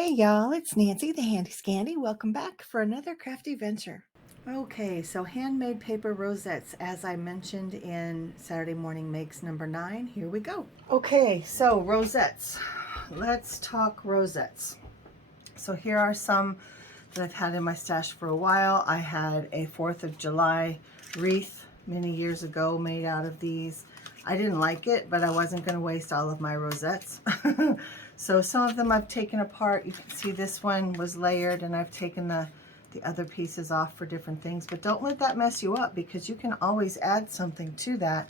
Hey y'all, it's Nancy the Handy Scandy. Welcome back for another crafty venture. Okay, so handmade paper rosettes, as I mentioned in Saturday Morning Makes number 9. Here we go. Okay, so rosettes. Let's talk rosettes. So here are some that I've had in my stash for a while. I had a 4th of July wreath many years ago made out of these. I didn't like it, but I wasn't going to waste all of my rosettes. So some of them I've taken apart. You can see this one was layered, and I've taken the other pieces off for different things. But don't let that mess you up, because you can always add something to that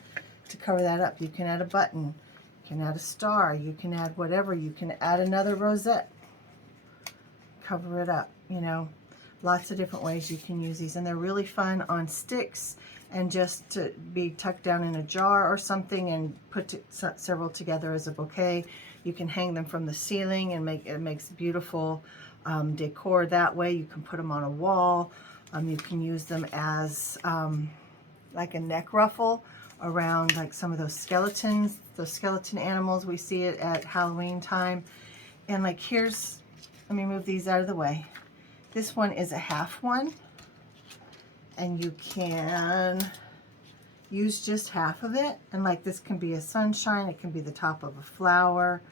to cover that up. You can add a button, you can add a star, you can add whatever. You can add another rosette, cover it up, you know. Lots of different ways you can use these, and they're really fun on sticks and just to be tucked down in a jar or something and put several together as a bouquet. You can hang them from the ceiling and it makes beautiful decor that way. You can put them on a wall. You can use them as like a neck ruffle around like some of those skeletons, those skeleton animals. We see it at Halloween time. And like here's, let me move these out of the way. This one is a half one, and you can use just half of it. And like this can be a sunshine, it can be the top of a flower.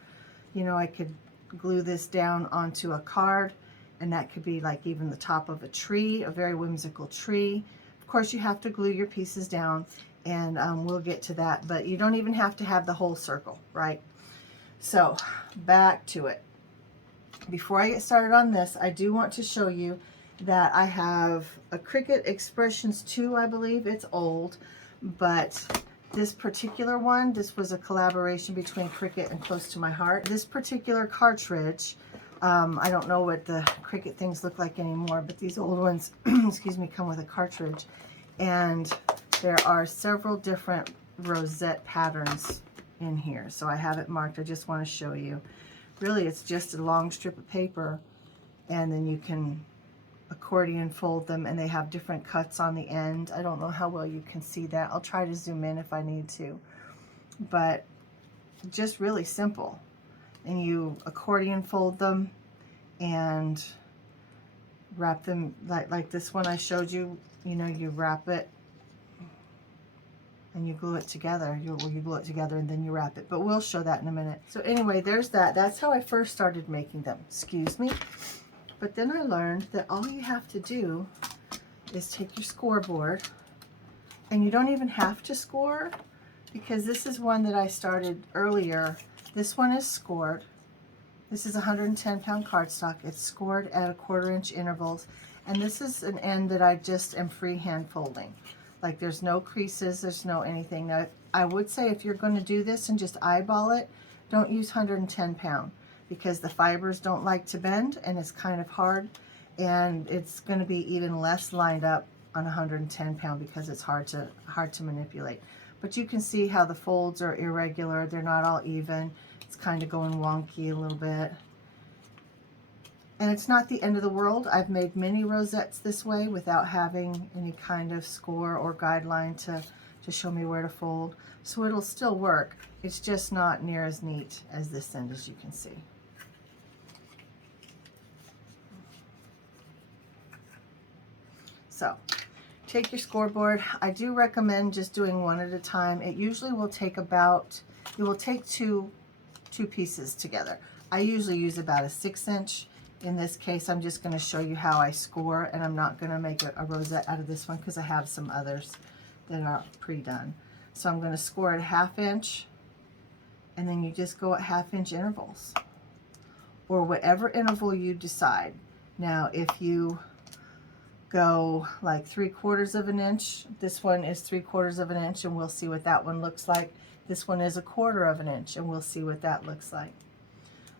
You know, I could glue this down onto a card, and that could be like even the top of a tree, a very whimsical tree. Of course, you have to glue your pieces down, and we'll get to that, but you don't even have to have the whole circle, right? So back to it. Before I get started on this, I do want to show you that I have a Cricut Expressions 2, I believe. It's old, but this particular one, this was a collaboration between Cricut and Close to My Heart. This particular cartridge, I don't know what the Cricut things look like anymore, but these old ones, excuse me, come with a cartridge. And there are several different rosette patterns in here. So I have it marked. I just want to show you. Really, it's just a long strip of paper, and then you can accordion fold them, and they have different cuts on the end. I don't know how well you can see that. I'll try to zoom in if I need to, but just really simple. And you accordion fold them and wrap them like this one I showed you. You know, you wrap it and you glue it together. You glue it together and then you wrap it, but we'll show that in a minute. So anyway, there's that. That's how I first started making them. Excuse me. But then I learned that all you have to do is take your scoreboard, and you don't even have to score, because this is one that I started earlier. This one is scored. This is 110-pound cardstock. It's scored at 1/4 inch intervals, and this is an end that I just am freehand folding. Like there's no creases, there's no anything. Now, I would say if you're going to do this and just eyeball it, don't use 110-pound, because the fibers don't like to bend, and it's kind of hard, and it's going to be even less lined up on 110-pound because it's hard to manipulate. But you can see how the folds are irregular. They're not all even. It's kind of going wonky a little bit. And it's not the end of the world. I've made many rosettes this way without having any kind of score or guideline to show me where to fold. So it'll still work. It's just not near as neat as this end, as you can see. So take your scoreboard. I do recommend just doing one at a time. It usually will take about, you will take two pieces together. I usually use about a 6-inch. In this case, I'm just going to show you how I score, and I'm not going to make a rosette out of this one because I have some others that are pre-done. So I'm going to score at 1/2 inch, and then you just go at 1/2 inch intervals, or whatever interval you decide. Now, if you go like 3/4 of an inch, this one is 3/4 of an inch, and we'll see what that one looks like. This one is 1/4 of an inch, and we'll see what that looks like.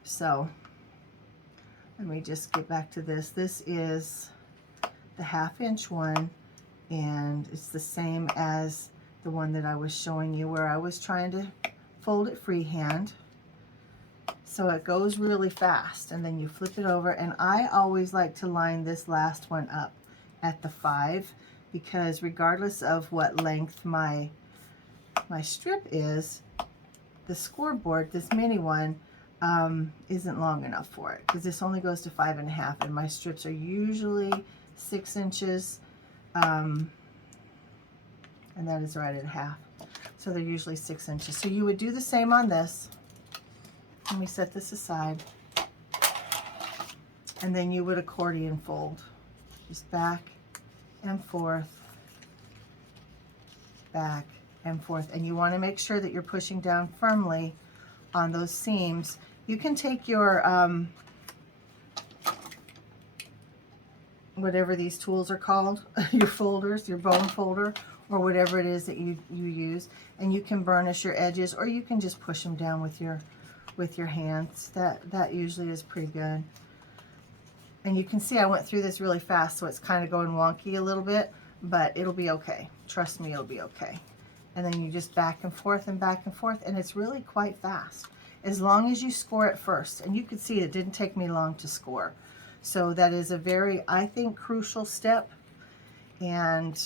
So let me just get back to this. This is the 1/2 inch one, and it's the same as the one that I was showing you where I was trying to fold it freehand. So it goes really fast, and then you flip it over, and I always like to line this last one up at the 5, because regardless of what length my strip is, the scoreboard, this mini one, isn't long enough for it, because this only goes to 5.5, and my strips are usually 6 inches, and that is right at half. So they're usually 6 inches. So you would do the same on this. Let me set this aside. And then you would accordion fold. Just back and forth, back and forth. And you want to make sure that you're pushing down firmly on those seams. You can take your, whatever these tools are called, your folders, your bone folder, or whatever it is that you use, and you can burnish your edges, or you can just push them down with your hands. That usually is pretty good. And you can see I went through this really fast, so it's kind of going wonky a little bit, but it'll be okay. Trust me, it'll be okay. And then you just back and forth, and it's really quite fast, as long as you score it first. And you can see it didn't take me long to score. So that is a very, I think, crucial step. And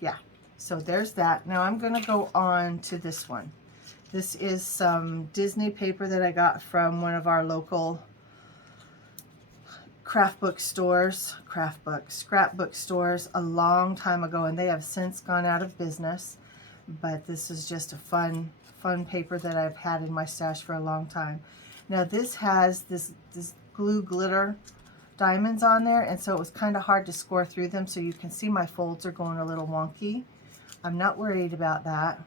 yeah, so there's that. Now I'm going to go on to this one. This is some Disney paper that I got from one of our local scrapbook stores a long time ago, and they have since gone out of business. But this is just a fun paper that I've had in my stash for a long time. Now this has this glue glitter diamonds on there, and so it was kind of hard to score through them. So you can see my folds are going a little wonky. I'm not worried about that,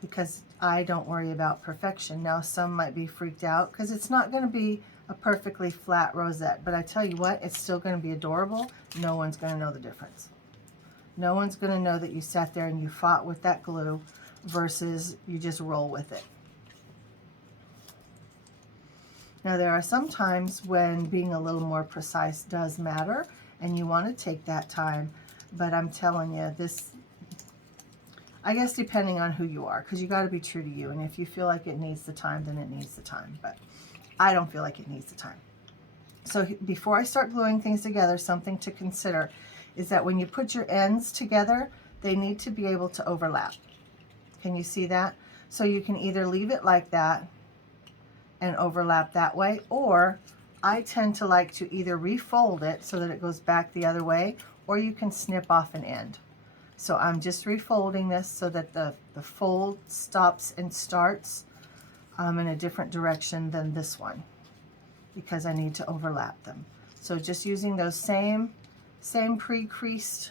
because I don't worry about perfection. Now some might be freaked out because it's not going to be a perfectly flat rosette, but I tell you what, it's still going to be adorable. No one's going to know the difference. No one's going to know that you sat there and you fought with that glue versus you just roll with it. Now there are some times when being a little more precise does matter, and you want to take that time, but I'm telling you, this, I guess depending on who you are, because you got to be true to you, and if you feel like it needs the time, then it needs the time, but I don't feel like it needs the time. So before I start gluing things together, something to consider is that when you put your ends together, they need to be able to overlap. Can you see that? So you can either leave it like that and overlap that way, or I tend to like to either refold it so that it goes back the other way, or you can snip off an end. So I'm just refolding this so that the fold stops and starts in a different direction than this one, because I need to overlap them. So just using those same pre-creased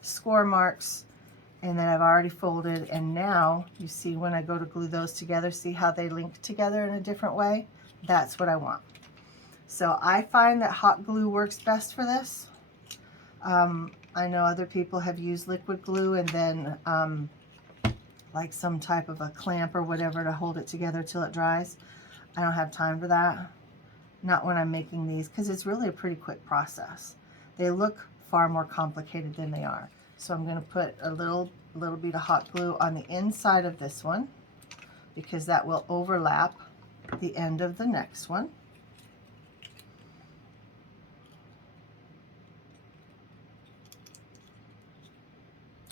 score marks, and then I've already folded, and now you see when I go to glue those together, see how they link together in a different way? That's what I want. So I find that hot glue works best for this. I know other people have used liquid glue and then like some type of a clamp or whatever to hold it together till it dries. I don't have time for that. Not when I'm making these, because it's really a pretty quick process. They look far more complicated than they are. So I'm going to put a little bit of hot glue on the inside of this one, because that will overlap the end of the next one.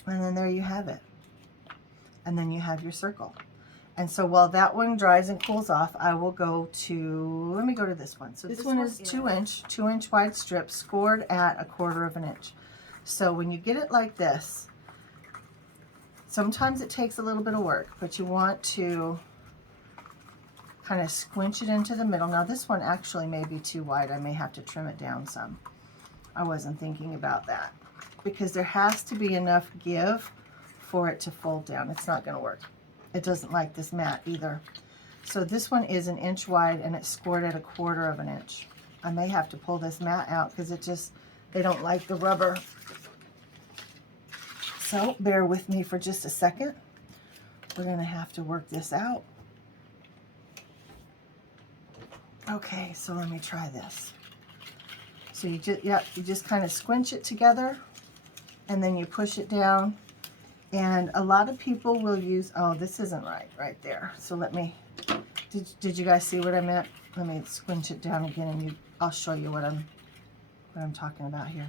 And then there you have it. And then you have your circle. And so while that one dries and cools off, I will go to, let me go to this one. So this one is 2 inch wide strips scored at 1/4 inch. So when you get it like this, sometimes it takes a little bit of work, but you want to kind of squinch it into the middle. Now this one actually may be too wide. I may have to trim it down some. I wasn't thinking about that, because there has to be enough give for it to fold down. It's not going to work. It doesn't like this mat either. So this one is 1 inch wide, and it's scored at 1/4 inch. I may have to pull this mat out because it just, they don't like the rubber. So bear with me for just a second. We're going to have to work this out. Okay, so let me try this. So you just kind of squinch it together, and then you push it down. And a lot of people will use, oh, this isn't right there. So let me, did you guys see what I meant? Let me squinch it down again, and I'll show you what I'm talking about here.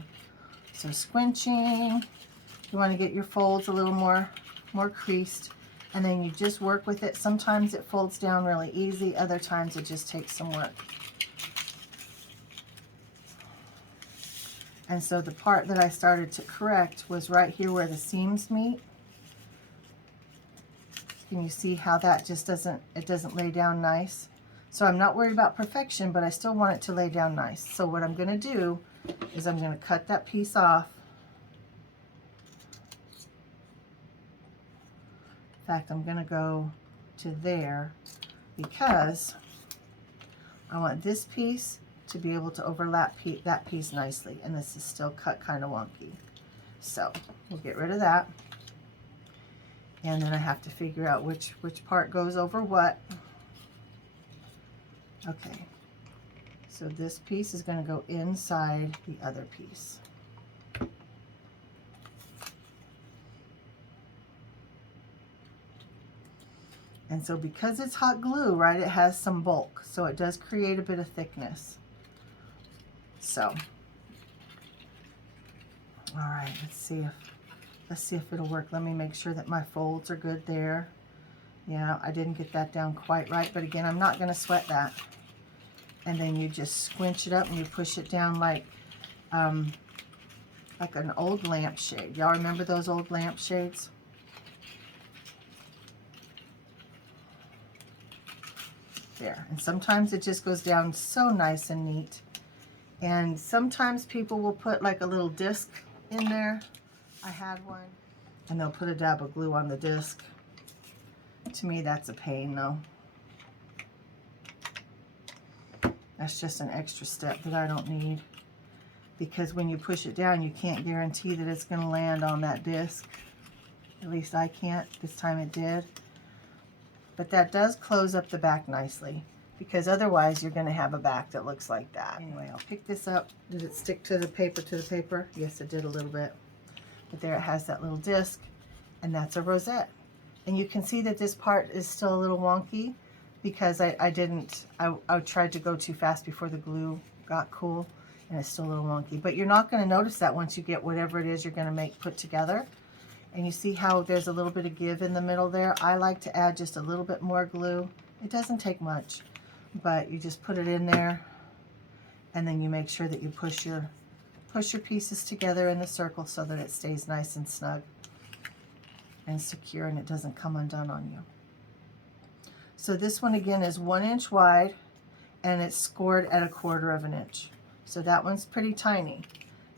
So squinching, you want to get your folds a little more creased, And then you just work with it. Sometimes it folds down really easy, other times it just takes some work. And so the part that I started to correct was right here where the seams meet. Can you see how that just doesn't lay down nice? So I'm not worried about perfection, but I still want it to lay down nice. So what I'm gonna do is I'm gonna cut that piece off. In fact, I'm gonna go to there because I want this piece to be able to overlap that piece nicely, and this is still cut kind of wonky. So we'll get rid of that. And then I have to figure out which part goes over what. Okay, so this piece is going to go inside the other piece. And so because it's hot glue, right, it has some bulk, so it does create a bit of thickness. So, all right, let's see if it'll work. Let me make sure that my folds are good there. Yeah, I didn't get that down quite right, but again, I'm not going to sweat that. And then you just squinch it up and you push it down like an old lampshade. Y'all remember those old lampshades? There. And sometimes it just goes down so nice and neat. And sometimes people will put like a little disc in there. I had one. And they'll put a dab of glue on the disc. To me, that's a pain though. That's just an extra step that I don't need. Because when you push it down, you can't guarantee that it's going to land on that disc. At least I can't. This time it did. But that does close up the back nicely, because otherwise you're going to have a back that looks like that. Anyway, I'll pick this up. Did it stick to the paper? Yes, it did a little bit. But there it has that little disc, and that's a rosette. And you can see that this part is still a little wonky because I tried to go too fast before the glue got cool, and it's still a little wonky. But you're not going to notice that once you get whatever it is you're going to put together. And you see how there's a little bit of give in the middle there? I like to add just a little bit more glue. It doesn't take much, but you just put it in there, and then you make sure that you push your pieces together in the circle so that it stays nice and snug and secure, and it doesn't come undone on you. So this one again is 1 inch wide, and it's scored at 1/4 inch. So that one's pretty tiny.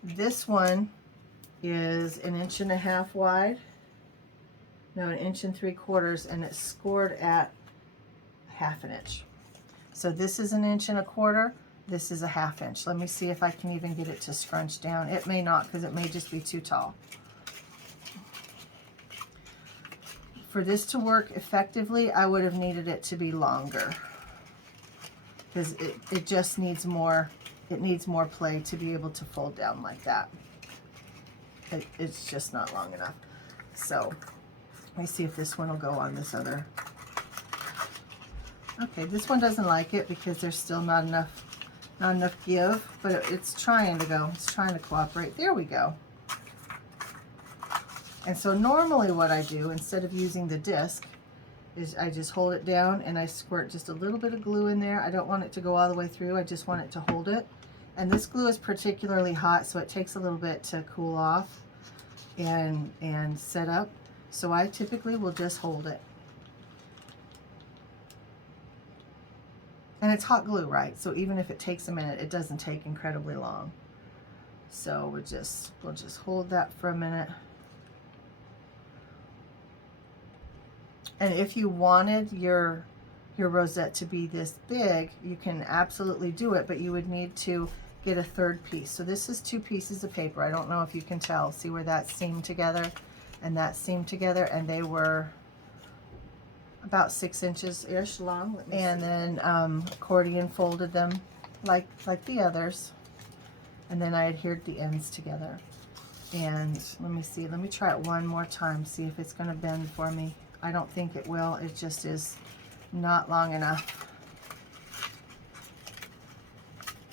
This one is 1.5 inches wide. No, 1 3/4 inches, and it's scored at 1/2 inch. So this is 1.25 inches. This is 1/2 inch. Let me see if I can even get it to scrunch down. It may not, because it may just be too tall. For this to work effectively, I would have needed it to be longer, because it just needs more. It needs more play to be able to fold down like that. It's just not long enough. So let me see if this one will go on this other. Okay, this one doesn't like it because there's still not enough give, but it's trying to go. It's trying to cooperate. There we go. And so normally what I do, instead of using the disc, is I just hold it down and I squirt just a little bit of glue in there. I don't want it to go all the way through. I just want it to hold it. And this glue is particularly hot, so it takes a little bit to cool off and set up. So I typically will just hold it. And it's hot glue, right? So even if it takes a minute, it doesn't take incredibly long. So we'll just hold that for a minute. And if you wanted your rosette to be this big, you can absolutely do it, but you would need to get a 3rd piece. So this is 2 pieces of paper. I don't know if you can tell. See where that seamed together and that seamed together, and they were about 6 inches-ish long. And then accordion folded them like the others, and then I adhered the ends together. And let me see. Let me try it one more time. See if it's going to bend for me. I don't think it will. It just is not long enough.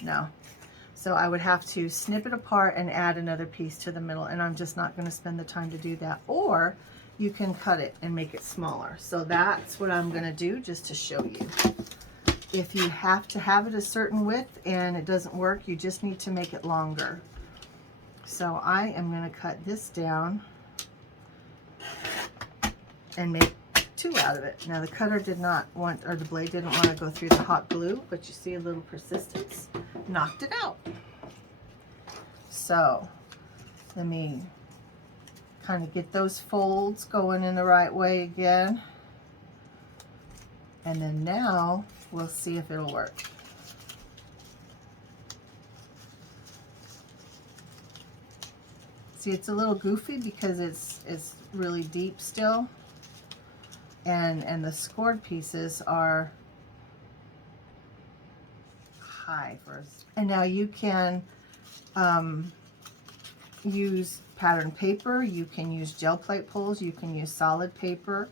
No. So I would have to snip it apart and add another piece to the middle, and I'm just not going to spend the time to do that. Or you can cut it and make it smaller. So that's what I'm going to do just to show you. If you have to have it a certain width and it doesn't work, you just need to make it longer. So I am going to cut this down and make 2 out of it. Now the cutter did not want, or the blade didn't want to go through the hot glue, but you see a little persistence, knocked it out. So let me kind of get those folds going in the right way again. And then now we'll see if it'll work. See, it's a little goofy because it's really deep still. And the scored pieces are high first. And now you can use pattern paper, you can use gel plate pulls, you can use solid paper,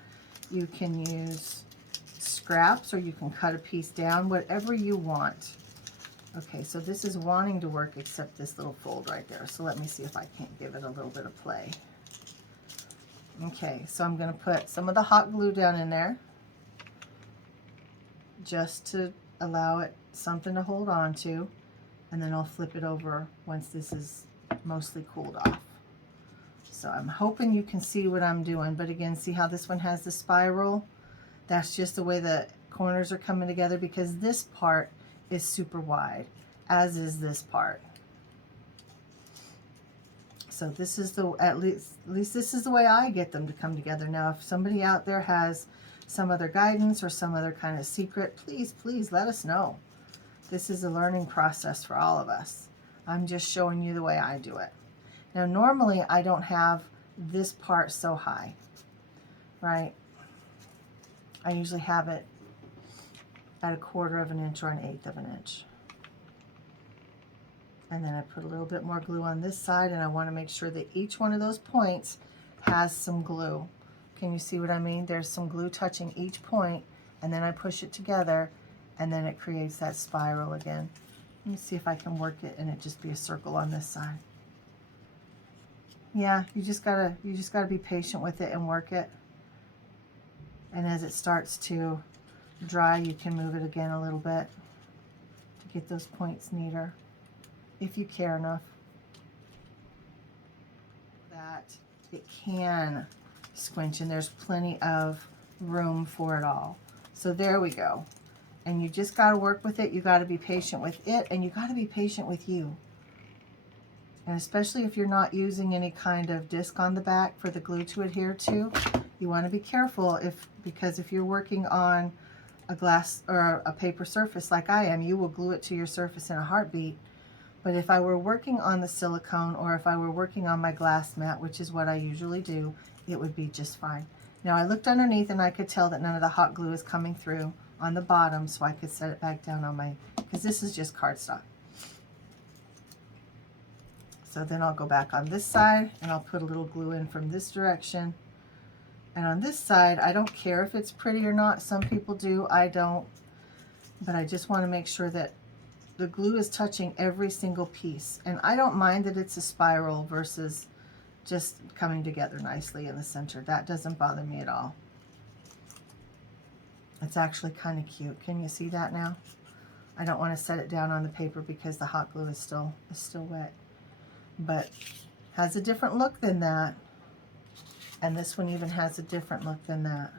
you can use scraps, or you can cut a piece down, whatever you want. Okay, so this is wanting to work except this little fold right there. So let me see if I can't give it a little bit of play. Okay, so I'm going to put some of the hot glue down in there just to allow it something to hold on to, and then I'll flip it over once this is mostly cooled off. So I'm hoping you can see what I'm doing, but again, see how this one has the spiral? That's just the way the corners are coming together, because this part is super wide, as is this part. So this is the, at least this is the way I get them to come together. Now, if somebody out there has some other guidance or some other kind of secret, please let us know. This is a learning process for all of us. I'm just showing you the way I do it. Now, normally I don't have this part so high, right? I usually have it at 1/4 of an inch or 1/8 of an inch. And then I put a little bit more glue on this side, and I want to make sure that each one of those points has some glue. Can you see what I mean? There's some glue touching each point, and then I push it together, and then it creates that spiral again. Let me see if I can work it and it just be a circle on this side. Yeah, you just gotta be patient with it and work it. And as it starts to dry, you can move it again a little bit to get those points neater, if you care enough. That it can squinch, and there's plenty of room for it all. So there we go. And you just got to work with it. You got to be patient with it, and you got to be patient with you. And especially if you're not using any kind of disc on the back for the glue to adhere to, you want to be careful, because if you're working on a glass or a paper surface like I am, you will glue it to your surface in a heartbeat. But if I were working on the silicone, or if I were working on my glass mat, which is what I usually do, it would be just fine. Now I looked underneath and I could tell that none of the hot glue is coming through on the bottom, so I could set it back down on my, because this is just cardstock. So then I'll go back on this side and I'll put a little glue in from this direction. And on this side, I don't care if it's pretty or not. Some people do, I don't. But I just want to make sure that the glue is touching every single piece. And I don't mind that it's a spiral versus just coming together nicely in the center. That doesn't bother me at all. It's actually kind of cute. Can you see that now? I don't want to set it down on the paper because the hot glue is still wet. But has a different look than that. And this one even has a different look than that.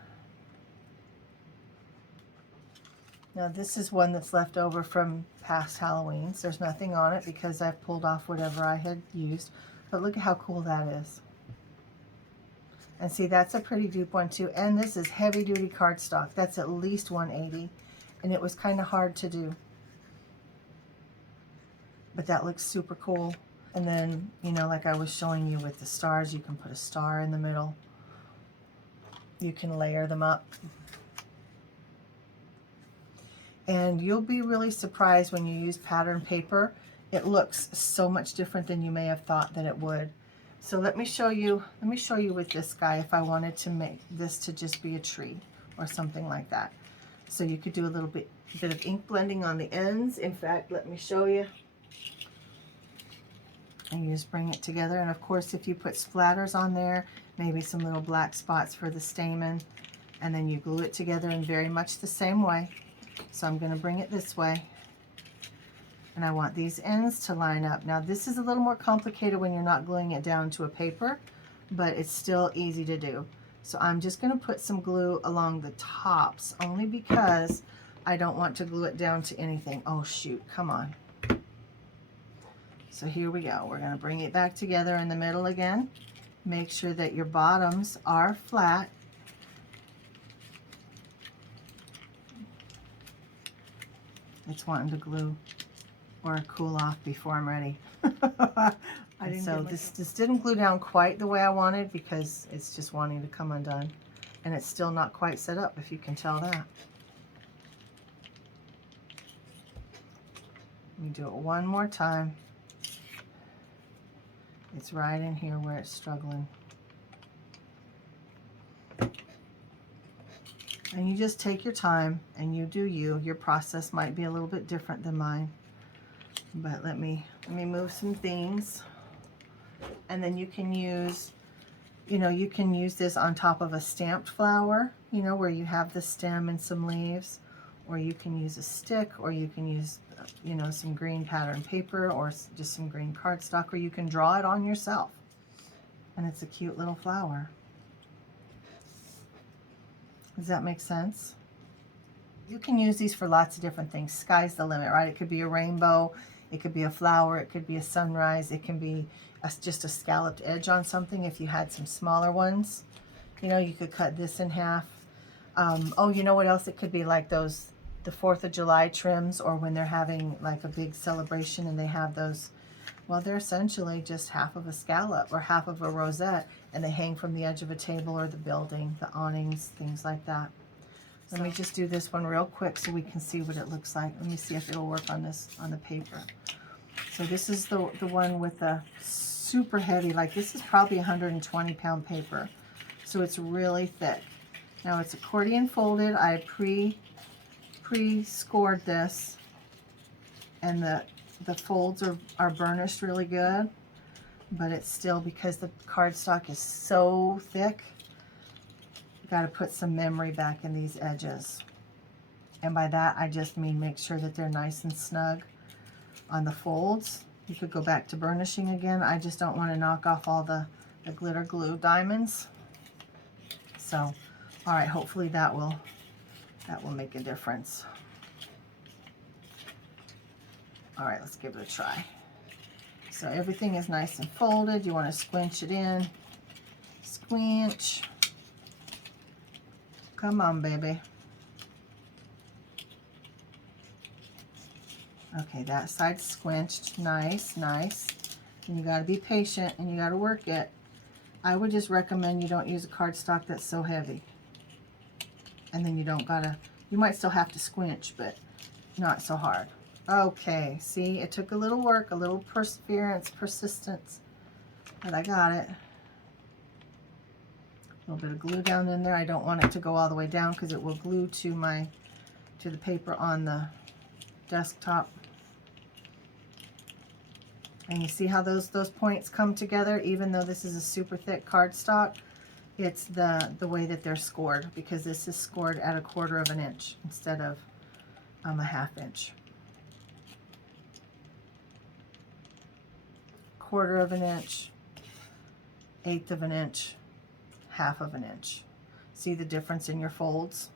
Now this is one that's left over from past Halloweens. There's nothing on it because I've pulled off whatever I had used. But look at how cool that is. And see, that's a pretty dupe one too. And this is heavy duty cardstock. That's at least 180. And it was kind of hard to do. But that looks super cool. And then, you know, like I was showing you with the stars, you can put a star in the middle. You can layer them up. And you'll be really surprised when you use pattern paper. It looks so much different than you may have thought that it would. So let me show you with this guy if I wanted to make this to just be a tree or something like that. So you could do a little bit of ink blending on the ends. In fact, let me show you. And you just bring it together. And of course, if you put splatters on there, maybe some little black spots for the stamen, and then you glue it together in very much the same way. So I'm going to bring it this way, and I want these ends to line up. Now this is a little more complicated when you're not gluing it down to a paper, but it's still easy to do. So I'm just going to put some glue along the tops, only because I don't want to glue it down to anything. Oh shoot, come on. So here we go. We're going to bring it back together in the middle again. Make sure that your bottoms are flat. It's wanting to glue or cool off before I'm ready. So this didn't glue down quite the way I wanted because it's just wanting to come undone. And it's still not quite set up, if you can tell that. Let me do it one more time. It's right in here where it's struggling. And you just take your time and you do you. Your process might be a little bit different than mine. But let me move some things. And then you can use, you can use this on top of a stamped flower, where you have the stem and some leaves. Or you can use a stick, or you can use, some green pattern paper, or just some green cardstock, or you can draw it on yourself. And it's a cute little flower. Does that make sense? You can use these for lots of different things. Sky's the limit, right? It could be a rainbow, it could be a flower, it could be a sunrise, it can be just a scalloped edge on something if you had some smaller ones. You could cut this in half. Oh, you know what else it could be? Like the 4th of July trims, or when they're having like a big celebration and they have those, well, they're essentially just half of a scallop or half of a rosette, and they hang from the edge of a table or the building, the awnings, things like that. Let me just do this one real quick so we can see what it looks like. Let me see if it'll work on the paper. So this is the one with the super heavy, like this is probably 120-pound paper. So it's really thick. Now it's accordion folded. I pre-scored this, and the folds are burnished really good, but it's still, because the cardstock is so thick, got to put some memory back in these edges. And by that I just mean make sure that they're nice and snug on the folds. You could go back to burnishing again. I just don't want to knock off all the glitter glue diamonds. So, all right, hopefully that will make a difference. All right, let's give it a try. So everything is nice and folded. You want to squinch it in. Squinch. Come on, baby. Okay, that side's squinched. Nice, nice. And you got to be patient and you got to work it. I would just recommend you don't use a cardstock that's so heavy. And then you might still have to squinch, but not so hard. Okay, see, it took a little work, a little perseverance, persistence, but I got it. A little bit of glue down in there. I don't want it to go all the way down because it will glue to the paper on the desktop. And you see how those points come together, even though this is a super thick cardstock. It's the way that they're scored, because this is scored at 1/4 of an inch instead of a 1/2 inch. 1/4 of an inch, 1/8 of an inch, 1/2 of an inch. See the difference in your folds?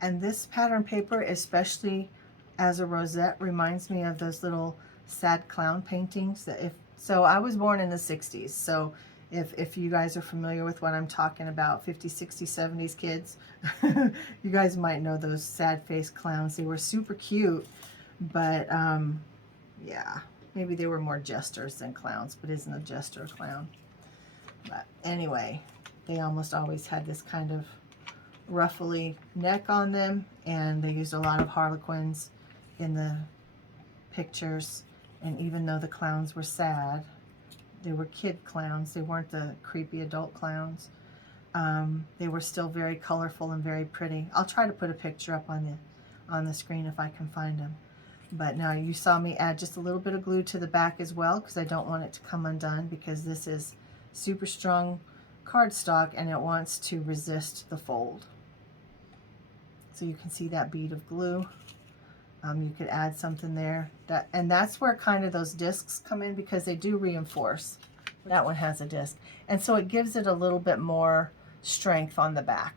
And this pattern paper, especially as a rosette, reminds me of those little sad clown paintings. So I was born in the 60s, so if you guys are familiar with what I'm talking about, 50s, 60s, 70s kids, you guys might know those sad face clowns. They were super cute, but yeah, maybe they were more jesters than clowns, but isn't a jester a clown? But anyway, they almost always had this kind of ruffly neck on them, and they used a lot of harlequins in the pictures. And even though the clowns were sad, they were kid clowns, they weren't the creepy adult clowns, they were still very colorful and very pretty. I'll try to put a picture up on the screen if I can find them. But now you saw me add just a little bit of glue to the back as well, because I don't want it to come undone, because this is super strong cardstock and it wants to resist the fold. So you can see that bead of glue. You could add something there. And that's where kind of those discs come in, because they do reinforce. That one has a disc. And so it gives it a little bit more strength on the back,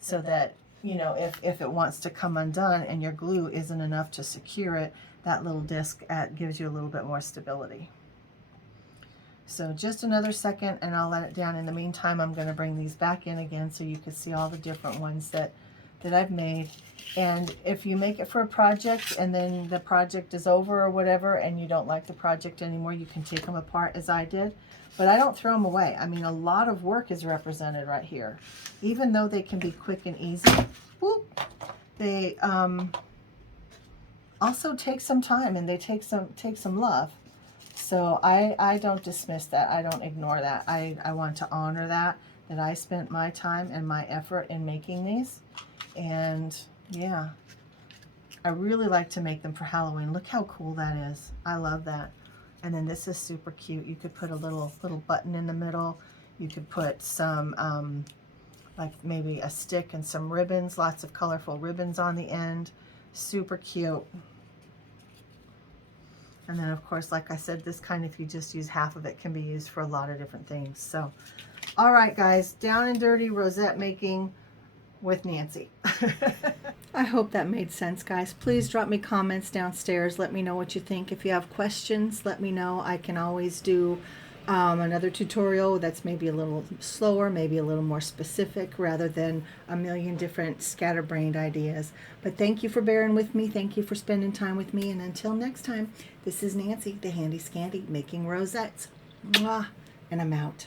so that, you know, if it wants to come undone and your glue isn't enough to secure it, that little disc gives you a little bit more stability. So just another second and I'll let it down. In the meantime, I'm going to bring these back in again so you can see all the different ones that I've made. And if you make it for a project and then the project is over or whatever and you don't like the project anymore, you can take them apart as I did. But I don't throw them away. I mean, a lot of work is represented right here. Even though they can be quick and easy, whoop, they also take some time, and they take some love. So I don't dismiss that. I don't ignore that. I want to honor that I spent my time and my effort in making these. And yeah, I really like to make them for Halloween. Look how cool that is. I love that. And then this is super cute. You could put a little button in the middle. You could put some like maybe a stick and some ribbons, lots of colorful ribbons on the end. Super cute. And then of course, like I said, this kind, if you just use half of it, can be used for a lot of different things. So, all right guys, down and dirty rosette making with Nancy. I hope that made sense, guys. Please drop me comments downstairs. Let me know what you think. If you have questions, let me know. I can always do another tutorial that's maybe a little slower, maybe a little more specific, rather than a million different scatterbrained ideas. But thank you for bearing with me. Thank you for spending time with me. And until next time, this is Nancy, the Handy Scandy, making rosettes. Mwah, and I'm out.